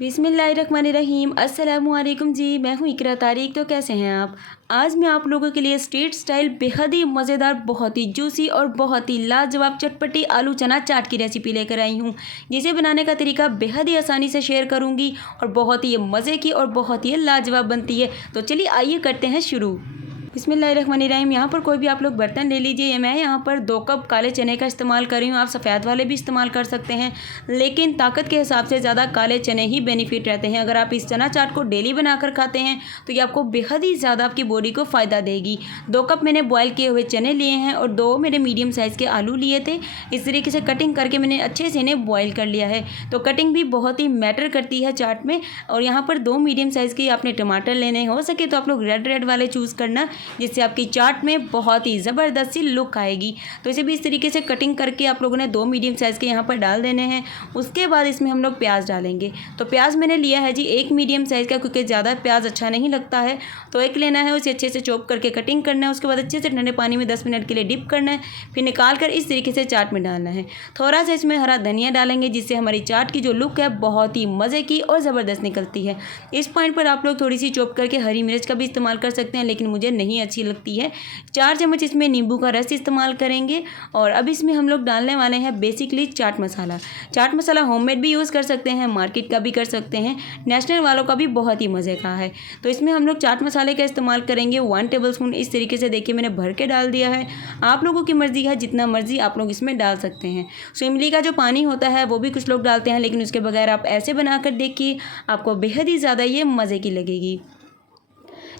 बिस्मिल्लाहिर्रहमानिर्रहीम। अस्सलामुअलैकुम जी, मैं हूँ इकरा तारिक। तो कैसे हैं आप? आज मैं आप लोगों के लिए स्ट्रीट स्टाइल बेहद ही मज़ेदार, बहुत ही जूसी और बहुत ही लाजवाब चटपटी आलू चना चाट की रेसिपी लेकर आई हूँ, जिसे बनाने का तरीका बेहद ही आसानी से शेयर करूँगी और बहुत ही मज़े की और बहुत ही लाजवाब बनती है। तो चलिए आइए करते हैं शुरू। बिस्मिल्लाहिर्रहमानिर्रहीम। यहाँ पर कोई भी आप लोग बर्तन ले लीजिए। मैं यहाँ पर 2 कप काले चने का इस्तेमाल कर रही हूँ। आप सफ़ेद वाले भी इस्तेमाल कर सकते हैं, लेकिन ताकत के हिसाब से ज़्यादा काले चने ही बेनिफिट रहते हैं। अगर आप इस चना चाट को डेली बनाकर खाते हैं तो ये आपको बेहद ही ज़्यादा आपकी बॉडी को फ़ायदा देगी। 2 कप मैंने बॉयल किए हुए चने लिए हैं और 2 मेरे मीडियम साइज़ के आलू लिए थे। इस तरीके से कटिंग करके मैंने अच्छे से इन्हें बॉयल कर लिया है। तो कटिंग भी बहुत ही मैटर करती है चाट में। और यहाँ पर 2 मीडियम साइज़ के आपने टमाटर लेने, हो सके तो आप लोग रेड वाले चूज़ करना, जिससे आपकी चाट में बहुत ही ज़बरदस्त सी लुक आएगी। तो इसे भी इस तरीके से कटिंग करके आप लोगों ने 2 मीडियम साइज़ के यहाँ पर डाल देने हैं। उसके बाद इसमें हम लोग प्याज डालेंगे। तो प्याज मैंने लिया है जी 1 मीडियम साइज़ का, क्योंकि ज़्यादा प्याज अच्छा नहीं लगता है। तो 1 लेना है, उसे अच्छे से चॉप करके कटिंग करना है। उसके बाद अच्छे से ठंडे पानी में 10 मिनट के लिए डिप करना है, फिर निकाल कर इस तरीके से चाट में डालना है। थोड़ा सा इसमें हरा धनिया डालेंगे, जिससे हमारी चाट की जो लुक है बहुत ही मज़े की और ज़बरदस्त निकलती है। इस पॉइंट पर आप लोग थोड़ी सी चॉप करके हरी मिर्च का भी इस्तेमाल कर सकते हैं, लेकिन मुझे नहीं अच्छी लगती है। 4 चम्मच इसमें नींबू का रस इस्तेमाल करेंगे। और अब इसमें हम लोग डालने वाले हैं बेसिकली चाट मसाला। चाट मसाला होममेड भी यूज़ कर सकते हैं, मार्केट का भी कर सकते हैं, नेशनल वालों का भी बहुत ही मज़े का है। तो इसमें हम लोग चाट मसाले का इस्तेमाल करेंगे 1 टेबलस्पून। इस तरीके से देखिए मैंने भर के डाल दिया है। आप लोगों की मर्ज़ी है, जितना मर्ज़ी आप लोग इसमें डाल सकते हैं। सो इमली का जो पानी होता है वो भी कुछ लोग डालते हैं, लेकिन उसके बगैर आप ऐसे बनाकर देखिए, आपको बेहद ही ज़्यादा ये मज़े की लगेगी।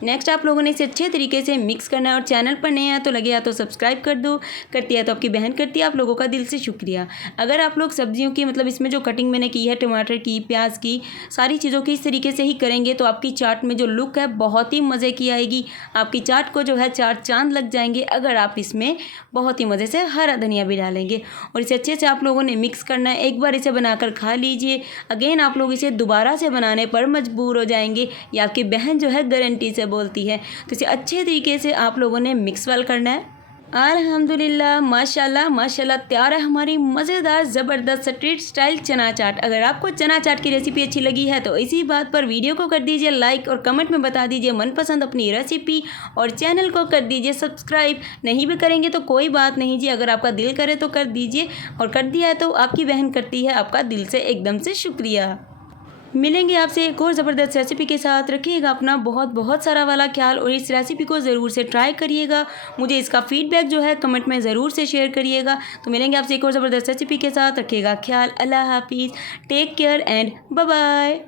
नेक्स्ट आप लोगों ने इसे अच्छे तरीके से मिक्स करना है। और चैनल पर नए हैं तो लगे या तो सब्सक्राइब कर दो, करती है तो आपकी बहन करती है। आप लोगों का दिल से शुक्रिया। अगर आप लोग सब्जियों की, मतलब इसमें जो कटिंग मैंने की है टमाटर की, प्याज की, सारी चीज़ों की इस तरीके से ही करेंगे तो आपकी चाट में जो लुक है बहुत ही मज़े की आएगी। आपकी चाट को जो है 4 चांद लग जाएंगे अगर आप इसमें बहुत ही मज़े से हरा धनिया भी डालेंगे। और इसे अच्छे से आप लोगों ने मिक्स करना है। एक बार इसे बनाकर खा लीजिए, अगेन आप लोग इसे दोबारा से बनाने पर मजबूर हो जाएंगे। या आपकी बहन जो है गारंटी से बोलती है। तो इसे अच्छे तरीके से आप लोगों ने मिक्स वेल करना है। अल्हम्दुलिल्लाह, माशाल्लाह माशाल्लाह, तैयार है हमारी मज़ेदार ज़बरदस्त स्ट्रीट स्टाइल चना चाट। अगर आपको चना चाट की रेसिपी अच्छी लगी है तो इसी बात पर वीडियो को कर दीजिए लाइक और कमेंट में बता दीजिए मनपसंद अपनी रेसिपी, और चैनल को कर दीजिए सब्सक्राइब। नहीं भी करेंगे तो कोई बात नहीं जी, अगर आपका दिल करे तो कर दीजिए, और कर दिया है तो आपकी बहन करती है, आपका दिल से एकदम से शुक्रिया। मिलेंगे आपसे एक और ज़बरदस्त रेसिपी के साथ। रखिएगा अपना बहुत बहुत सारा वाला ख्याल, और इस रेसिपी को ज़रूर से ट्राई करिएगा। मुझे इसका फीडबैक जो है कमेंट में ज़रूर से शेयर करिएगा। तो मिलेंगे आपसे एक और ज़बरदस्त रेसिपी के साथ। रखिएगा ख्याल। अल्लाह हाफिज़, take care and bye bye.